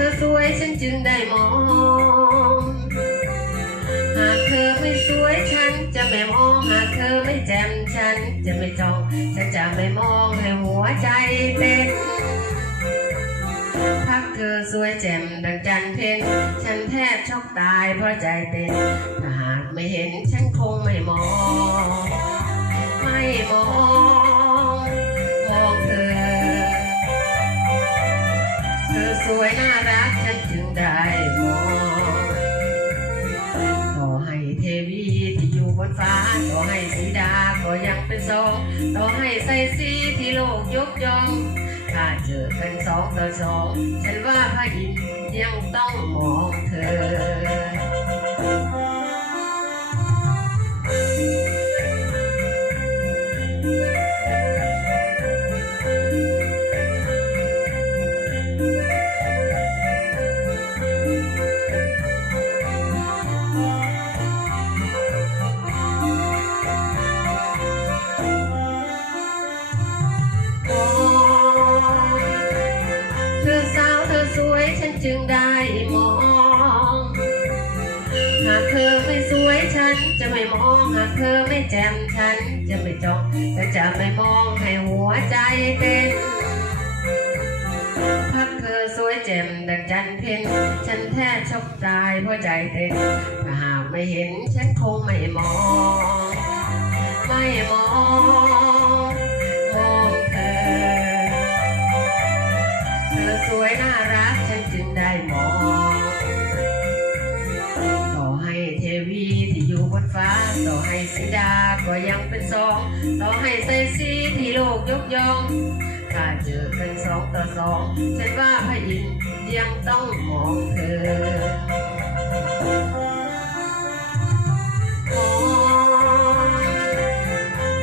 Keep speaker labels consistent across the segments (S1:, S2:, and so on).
S1: ธอสวยฉันจึงได้มอง หากเธอไม่สวยฉันจะไม่มอง หากเธอไม่แจ่มฉันจะไม่จ้อง ฉันจะไม่มองให้หัวใจเต้นพักเธอสวยแจ่มดังจันทร์เพ็ญฉันแทบช็อกตายเพราะใจเต้น ถ้าหากไม่เห็นฉันคงไม่มอง ไม่มอง ต่อให้สีดาก็ยังเป็นสองต่อให้ใส่สีที่โลกยกย่อง ถ้าเจอกันสองต่อสองฉันว่าพระอินทร์ยังต้องมองเธอ อสาวเธอสวยฉันจึงได้มอง หากเธอไม่สวยฉันจะไม่มอง หากเธอไม่แจ่มฉันจะไม่จ้องฉันจะไม่มองให้หัวใจเต้นพักเธอสวยแจ่มดังจันทร์เพ็ญฉันแทบช็อกตายเพราะใจเต้นถ้าหากไม่เห็นฉันคงไม่มอง ไม่มอง ต่อให้สีดาก็ยังเป็นสองต่อให้ใส่สีที่โลกยกย่อง ถ้าเจอกันสองต่อสองฉันว่าพระอินทร์ยังต้องมองเธอมอง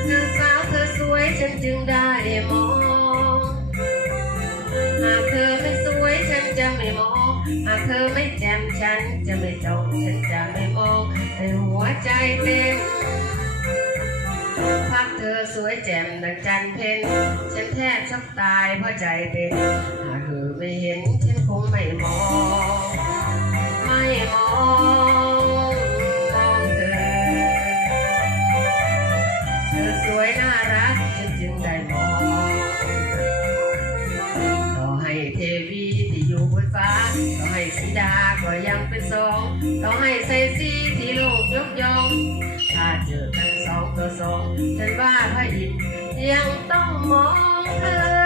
S1: เธอสาวเธอสวยฉันจึงได้มอง หากเธอไม่แจ่มฉันจะไม่จบฉันจะไม่มองให้หัวใจเต้นพักเธอสวยแจ่มดังจันเพนฉันแทบช็อกตายเพราะใจเต้นหากเธอไม่เห็นฉันคงไม่มอง ไม่มอง ก็ยังเป็นสองต้องให้ใส่สีที่โลกยกยองถ้าเจอกันสองต่อสองฉันว่าพระอินยังต้องมองเธอ